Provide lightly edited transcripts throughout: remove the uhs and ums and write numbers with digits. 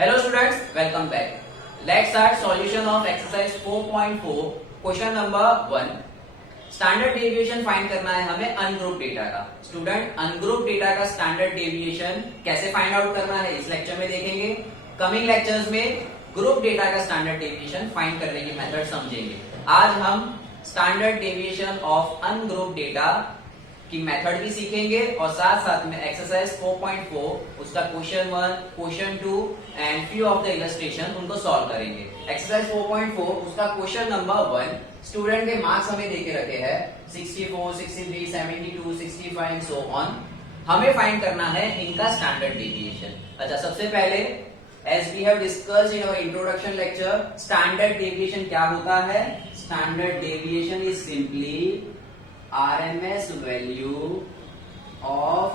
Hello students, welcome back. Let's start solution of exercise 4.4 question number 1. Standard deviation find करना है हमें ungroup data का. Student, ungroup data का standard deviation कैसे find out करना है इस लेक्चर में देखेंगे. कमिंग लेक्चर्स में ग्रुप डेटा का स्टैंडर्ड डेविएशन फाइंड करने की मेथड समझेंगे. आज हम standard deviation of ungroup data की मेथड भी सीखेंगे और साथ साथ में एक्सरसाइज 4.4 उसका question 1, question 2 and few of the illustration उनको सॉल्व करेंगे. एक्सरसाइज 4.4 उसका क्वेश्चन नंबर 1. स्टूडेंट के मार्क्स हमें देके रखे हैं 64, 63, 72, 65 सो ऑन. हमें फाइंड करना है इनका स्टैंडर्ड डेविएशन. अच्छा, सबसे पहले as we have discussed in our introduction lecture, standard deviation क्या होता है. Standard deviation is simply RMS value of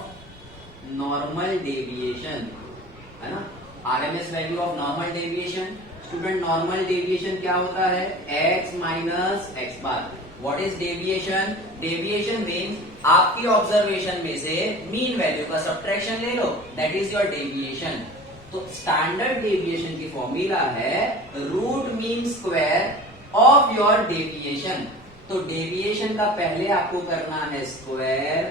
normal deviation, है ना. RMS value of normal deviation. Student, normal deviation क्या होता है? x minus x bar. What is deviation? Deviation means आपकी observation में से मीन वैल्यू का सब्ट्रैक्शन ले लो, दैट इज योर डेविएशन. तो स्टैंडर्ड डेविएशन की फॉर्मूला है root mean square of your deviation. तो डेविएशन का पहले आपको करना है स्क्वायर,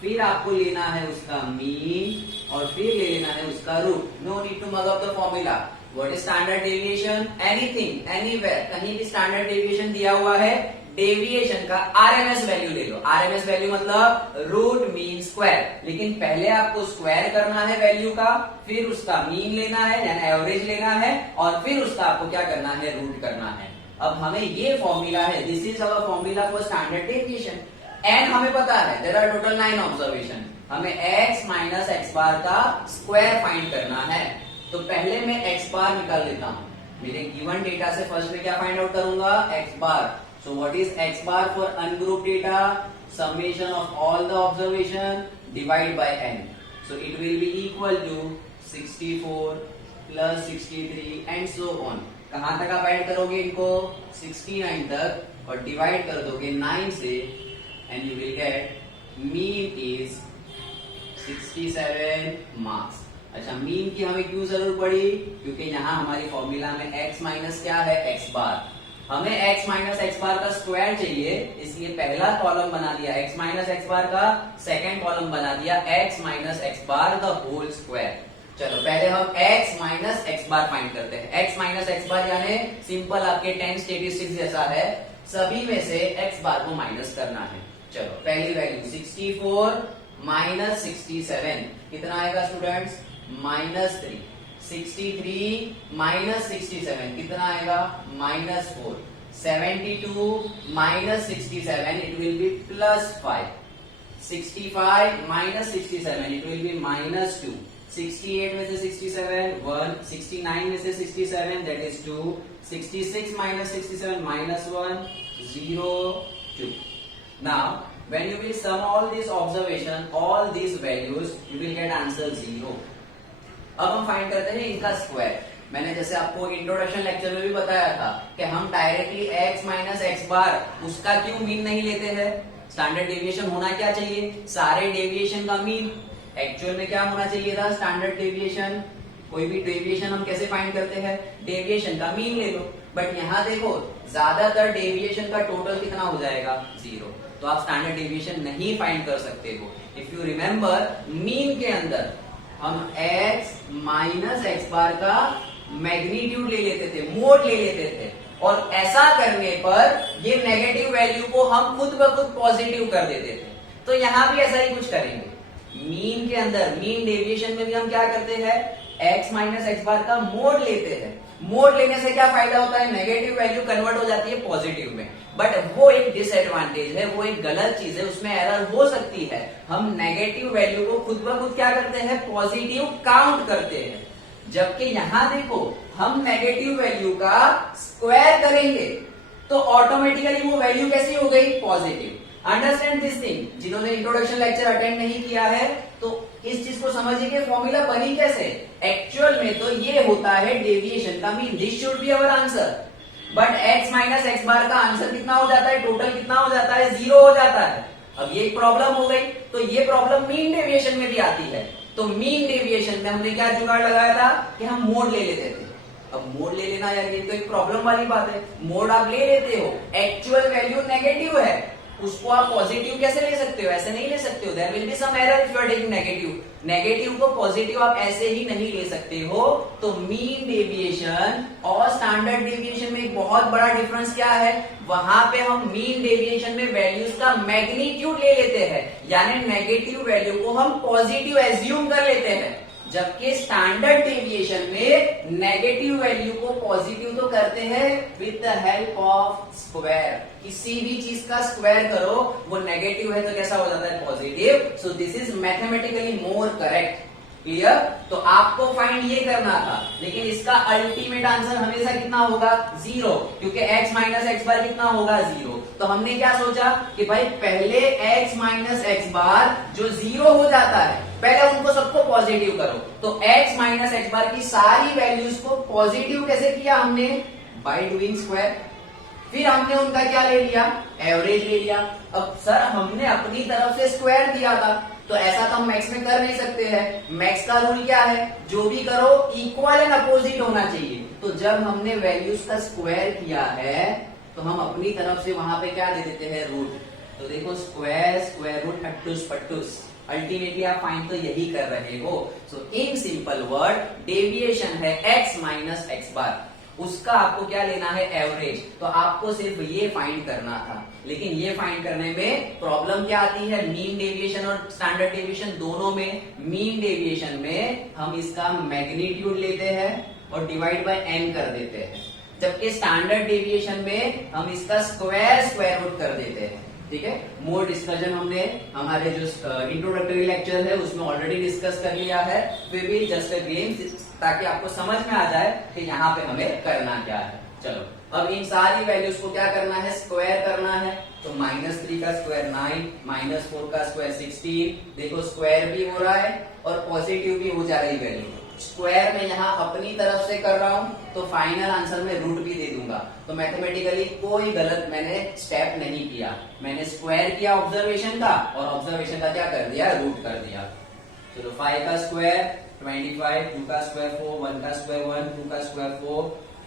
फिर आपको लेना है उसका मीन और फिर ले लेना है उसका root. No need to mug up the formula. What is standard deviation? Anything, anywhere, कहीं भी स्टैंडर्ड डेविएशन दिया हुआ है, डेविएशन का आरएमएस वैल्यू ले लो. आरएमएस वैल्यू मतलब रूट मीन स्क्वायर. लेकिन पहले आपको स्क्वायर करना है वैल्यू का, फिर उसका मीन लेना है यानी एवरेज लेना है और फिर उसका आपको क्या करना है? रूट करना है. अब हमें ये फॉर्मूला है, this is our formula for standard deviation. And हमें पता है देयर आर टोटल 9 ऑब्जर्वेशन. हमें x माइनस एक्स बार का स्क्वायर फाइंड करना है. तो पहले मैं x बार निकाल लेता हूं. मेरे गिवन डेटा से फर्स्ट में क्या फाइंड आउट करूंगा? x bar. So what is x bar for ungroup data? Summation of all the observation divide by n. So it will be equal to 64 plus 63 and so on. कहां तक आप add करोगे इनको? 69 तक और divide कर दोगे 9 से and you will get mean is 67 marks. अच्छा, मीन की हमें क्यों जरूरत पड़ी? क्योंकि यहां हमारी फॉर्मूला में x माइनस क्या है? x बार. हमें x माइनस एक्स बार का स्क्वायर चाहिए, इसलिए पहला कॉलम बना दिया x माइनस एक्स बार का, सेकेंड कॉलम बना दिया x minus x bar the whole square. चलो पहले हम x minus x bar find करते हैं. x माइनस एक्स बार यानी सिंपल आपके 10 स्टेटिस्टिक्स जैसा है, सभी में से x बार को माइनस करना है. चलो पहली वैल्यू 64 माइनस 67 कितना आएगा स्टूडेंट्स? -3. 63 माइनस 67 कितना आएगा? -4. 72 minus 67 it will B +5. 65 minus 67 it will B -2. 68 में से 67 1, 69 में से 67 that is 2, 66 minus 67 minus 1 0 2. Now when you will sum all these observation, all these values, you will get answer 0. अब हम फाइंड करते हैं इनका स्क्वायर. मैंने जैसे आपको इंट्रोडक्शन लेक्चर में भी बताया था कि हम डायरेक्टली x माइनस एक्स बार उसका क्यों मीन नहीं लेते हैं. स्टैंडर्ड डेविएशन होना क्या चाहिए? सारे डेविएशन का मीन. एक्चुअल में क्या होना चाहिए था? Standard deviation. कोई भी डेविएशन हम कैसे फाइंड करते हैं? डेविएशन का मीन ले लो. बट यहाँ देखो ज्यादातर डेविएशन का टोटल कितना हो जाएगा? 0. तो आप स्टैंडर्ड डेविएशन नहीं फाइंड कर सकते हो. इफ यू रिमेम्बर, मीन के अंदर हम x माइनस एक्स बार का मैग्नीट्यूड ले लेते थे, मोड ले लेते थे, और ऐसा करने पर ये नेगेटिव वैल्यू को हम खुद ब खुद पॉजिटिव कर देते थे. तो यहां भी ऐसा ही कुछ करेंगे. मीन के अंदर, मीन डेविएशन में भी हम क्या करते हैं? x माइनस एक्स बार का मोड लेते हैं. मोड लेने से क्या फायदा होता है? नेगेटिव वैल्यू कन्वर्ट हो जाती है पॉजिटिव में. बट वो एक डिसएडवांटेज है, वो एक गलत चीज है, उसमें एरर हो सकती है. हम नेगेटिव वैल्यू को खुद ब खुद क्या करते हैं? पॉजिटिव काउंट करते हैं. जबकि यहां देखो हम नेगेटिव वैल्यू का स्क्वायर करेंगे तो ऑटोमेटिकली वो वैल्यू कैसी हो गई? पॉजिटिव. Understand this thing. जिन्होंने इंट्रोडक्शन लेक्चर अटेंड नहीं किया है तो इस चीज को समझिए कि फॉर्मूला बनी कैसे. एक्चुअल में तो ये होता है डेविएशन का mean. This should be our answer. But x minus x bar का आंसर कितना हो जाता है? टोटल कितना हो जाता है? 0 हो जाता है. अब ये एक प्रॉब्लम हो गई. तो ये प्रॉब्लम मीन डेविएशन में भी आती है. तो मीन डेविएशन में हमने क्या जुगाड़ लगाया था कि हम मोड ले लेते थे। अब मोड ले लेना यार ये तो एक प्रॉब्लम वाली बात है। मोड आप ले लेते हो, एक्चुअल वैल्यू नेगेटिव है, उसको आप पॉजिटिव कैसे ले सकते हो? ऐसे नहीं ले सकते हो। There will be some error if you are taking negative. Negative को पॉजिटिव आप ऐसे ही नहीं ले सकते हो। तो मीन डेविएशन और स्टैंडर्ड डेविएशन में एक बहुत बड़ा डिफरेंस क्या है? वहां पे हम मीन डेविएशन में वैल्यूज का मैग्नीट्यूड ले लेते हैं, यानी नेगेटिव वैल्यू को हम पॉजिटिव एज्यूम कर लेते हैं, जबकि स्टैंडर्ड डेविएशन में नेगेटिव वैल्यू को पॉजिटिव तो करते हैं with the help of square. किसी भी चीज का स्क्वायर करो, वो नेगेटिव है तो कैसा हो जाता है? Positive. So this is mathematically more correct. Clear? तो आपको फाइंड ये करना था, लेकिन इसका अल्टीमेट आंसर हमेशा कितना होगा? 0, क्योंकि x माइनस एक्स बार कितना होगा? 0। तो हमने क्या सोचा कि भाई पहले x माइनस एक्स बार जो 0 हो जाता है, पहले उनको सबको पॉजिटिव करो। तो x माइनस एक्स बार की सारी वैल्यूज को पॉजिटिव कैसे किया हमने? By doing square. फिर हमने उनका क्या ले लिया? एवरेज ले लिया। अब सर हमने अपनी तरफ से स्क्वायर दिया था, तो ऐसा तो हम मैक्स में कर नहीं सकते हैं। मैक्स का रूल क्या है? जो भी करो इक्वल एंड अपोजिट होना चाहिए। तो जब हमने वैल्यूज का स्क्वायर किया है, तो हम अपनी तरफ से वहां पे क्या दे देते हैं? रूट। तो देखो square square root अट्टूस Pattus, ultimately आप फाइंड तो यही कर रहे हो। सो इन सिंपल वर्ड डेविएशन है x माइनस एक्स बार, उसका आपको क्या लेना है? एवरेज। तो आपको सिर्फ ये फाइंड करना था, लेकिन ये फाइंड करने में प्रॉब्लम क्या आती है? मीन डेविएशन और स्टैंडर्ड डेविएशन दोनों में। मीन डेविएशन में हम इसका मैग्नीट्यूड लेते हैं और डिवाइड बाय n कर देते हैं, जबकि स्टैंडर्ड डेविएशन में हम इसका स्क्वायर रूट कर देते हैं। ठीक है, मोर डिस्कशन हमने हमारे जो इंट्रोडक्टरी लेक्चर है उसमें ऑलरेडी डिस्कस कर लिया है। फिर भी जस्ट अ गेम, ताकि आपको समझ में आ जाए कि यहाँ पे हमें करना क्या है। चलो अब इन सारी वैल्यूज को क्या करना है? स्क्वायर करना है। तो -3 का स्क्वायर 9, -4 का स्क्वायर 16। देखो स्क्वायर भी हो रहा है और पॉजिटिव भी हो जा रही वैल्यू। स्क्वायर में यहाँ अपनी तरफ से कर रहा हूं, तो फाइनल आंसर में रूट भी दे दूंगा। तो मैथमेटिकली कोई गलत मैंने स्टेप नहीं किया। मैंने स्क्वायर किया ऑब्जर्वेशन का, और ऑब्जर्वेशन का क्या कर दिया? रूट कर दिया। चलो 5 का स्क्वायर 25, 2 का स्क्वायर 4, 1 का स्क्वायर 1, 2 का स्क्वायर 4,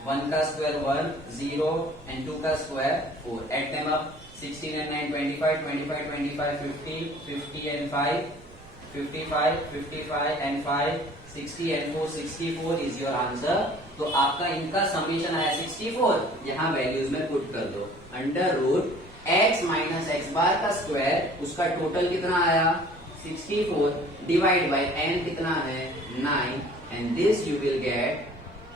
1 का स्क्वायर 1, 0 एंड 2 का square 4। Add them up, 16 and 9 25, 25 25 50, 50 and 5 55, 55 and 5 60 and 4 64 is your answer. तो आपका इनका समीशन आया 64, यहाँ वैल्यूज में पुट कर दो। Under root x minus x bar का स्क्वायर, उसका टोटल कितना आया? 64 डिवाइड बाय n कितना है? 9 and this you will get,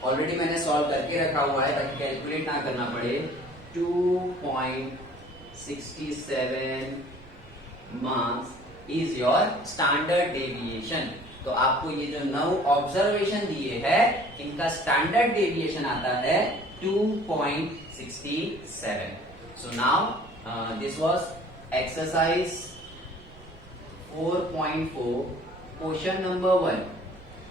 already मैंने सॉल्व करके रखा हुआ है ताकि कैलकुलेट ना करना पड़े, 2.67 marks is your standard deviation. तो आपको ये जो 9 ऑब्जर्वेशन दिए हैं, इनका स्टैंडर्ड डेविएशन आता है 2.67। So now this was exercise 4.4 question number 1।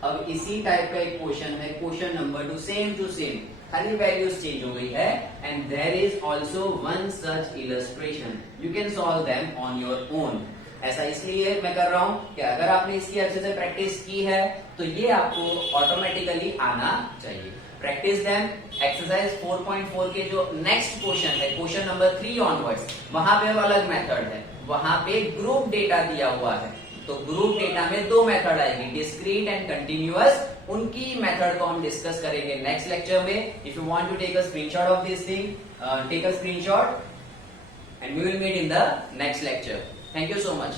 अब इसी टाइप का एक क्वेश्चन है question number 2, same to same, खाली वैल्यूज चेंज हो गई है। And there is also one such illustration, you can solve them on your own. ऐसा इसलिए मैं कर रहा हूं कि अगर आपने इसकी अच्छे से प्रैक्टिस की है तो ये आपको ऑटोमेटिकली आना चाहिए। Practice them. एक्सरसाइज 4.4 के जो नेक्स्ट क्वेश्चन है, क्वेश्चन नंबर 3 ऑनवर्ड्स, वहां पे अलग मेथड है। वहां पे ग्रुप डेटा दिया हुआ है, तो ग्रुप डेटा में 2 मेथड आएगी, डिस्क्रीट एंड कंटिन्यूअस। उनकी मेथड को हम डिस्कस करेंगे नेक्स्ट लेक्चर में। If you want to take a screenshot of this thing, take a screenshot and we will meet in the next lecture. Thank you so much.